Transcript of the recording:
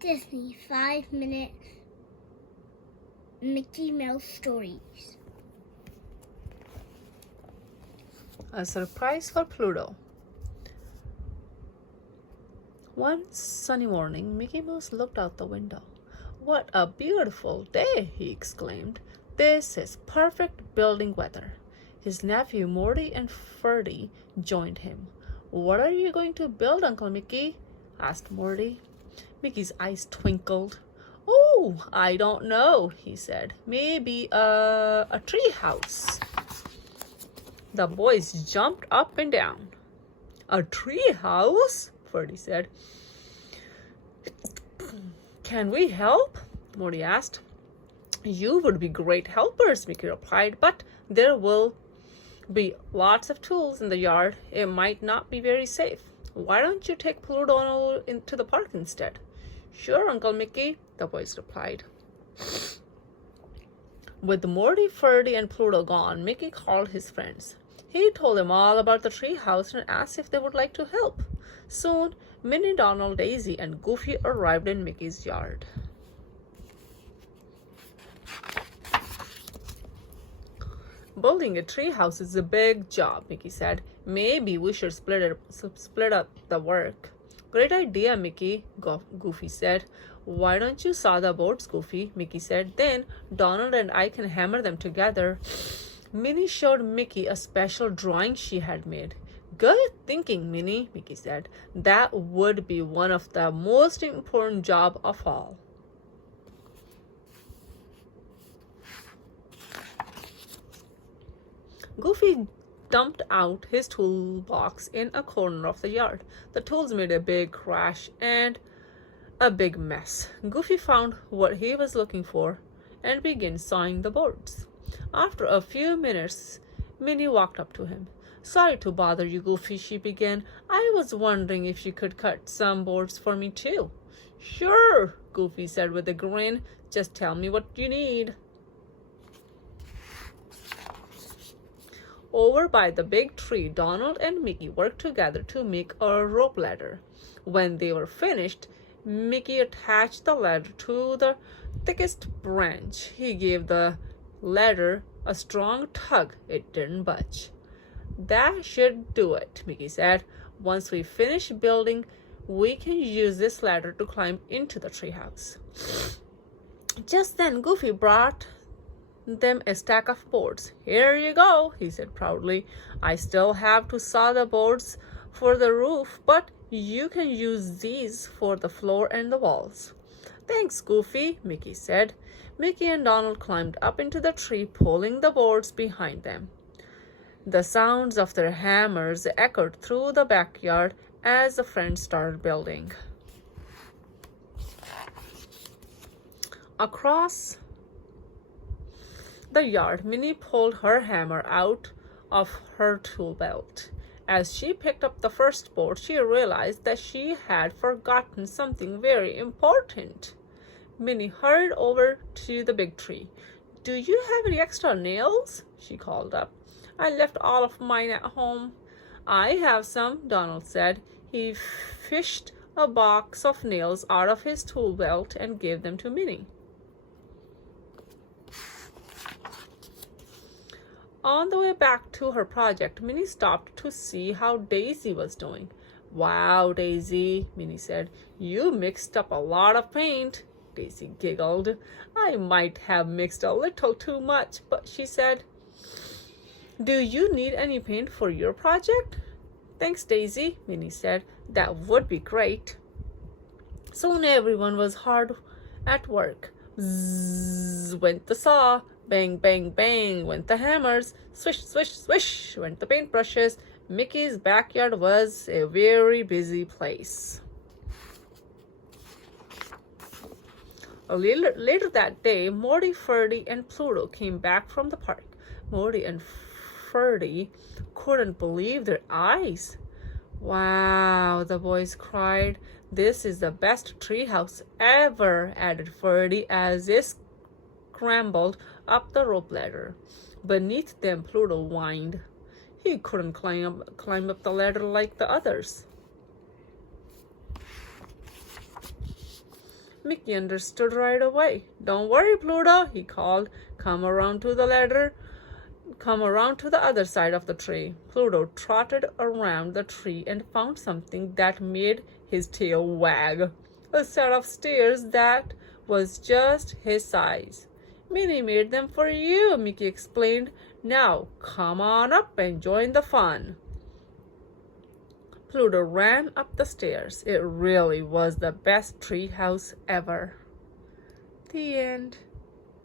Disney 5-minute Mickey Mouse stories. A surprise for Pluto. One sunny morning, Mickey Mouse looked out the window. "What a beautiful day!" he exclaimed. "This is perfect building weather." His nephew Morty and Ferdy joined him. "What are you going to build, Uncle Mickey?" asked Morty. Mickey's eyes twinkled. "Oh, I don't know," he said. "Maybe a tree house." The boys jumped up and down. "A tree house?" Ferdy said. "Can we help?" Morty asked. "You would be great helpers," Mickey replied, "but there will be lots of tools in the yard. It might not be very safe. Why don't you take Pluto into the park instead?" "Sure, Uncle Mickey," the boys replied. With Morty, Ferdy, and Pluto gone, Mickey called his friends. He told them all about the treehouse and asked if they would like to help. Soon, Minnie, Donald, Daisy, and Goofy arrived in Mickey's yard. "Building a treehouse is a big job," Mickey said. "Maybe we should split up the work." "Great idea, Mickey," Goofy said. "Why don't you saw the boards, Goofy?" Mickey said. "Then Donald and I can hammer them together." Minnie showed Mickey a special drawing she had made. "Good thinking, Minnie," Mickey said. "That would be one of the most important jobs of all." Goofy dumped out his toolbox in a corner of the yard. The tools made a big crash and a big mess. Goofy found what he was looking for and began sawing the boards. After a few minutes, Minnie walked up to him. "Sorry to bother you, Goofy," she began. "I was wondering if you could cut some boards for me too." "Sure," Goofy said with a grin. "Just tell me what you need." Over by the big tree, Donald and Mickey worked together to make a rope ladder. When they were finished, Mickey attached the ladder to the thickest branch. He gave the ladder a strong tug. It didn't budge. "That should do it," Mickey said. "Once we finish building, we can use this ladder to climb into the treehouse." Just then, Goofy brought them a stack of boards. "Here you go," he said proudly. "I still have to saw the boards for the roof, but you can use these for the floor and the walls." "Thanks, Goofy," Mickey said. Mickey and Donald climbed up into the tree, pulling the boards behind them. The sounds of their hammers echoed through the backyard as the friends started building. Across the yard, Minnie pulled her hammer out of her tool belt. As she picked up the first board, she realized that she had forgotten something very important. Minnie hurried over to the big tree. "Do you have any extra nails?" she called up. "I left all of mine at home." "I have some," Donald said. He fished a box of nails out of his tool belt and gave them to Minnie. On the way back to her project, Minnie stopped to see how Daisy was doing. "Wow, Daisy," Minnie said. "You mixed up a lot of paint." Daisy giggled. "I might have mixed a little too much," but she said. "Do you need any paint for your project?" "Thanks, Daisy," Minnie said. "That would be great." Soon everyone was hard at work. Bzzz went the saw. Bang, bang, bang went the hammers. Swish, swish, swish went the paintbrushes. Mickey's backyard was a very busy place. Later that day, Morty, Ferdy, and Pluto came back from the park. Morty and Ferdy couldn't believe their eyes. "Wow," the boys cried. "This is the best treehouse ever," added Ferdy as they scrambled up the rope ladder. Beneath them, Pluto whined. He couldn't climb up the ladder like the others. Mickey understood right away. Don't worry, Pluto, he called. Come around to the ladder. Come around to the other side of the tree. Pluto trotted around the tree and found something that made his tail wag. A set of stairs that was just his size. Minnie made them for you, Mickey explained. Now, come on up and join the fun. Pluto ran up the stairs. It really was the best treehouse ever. The end.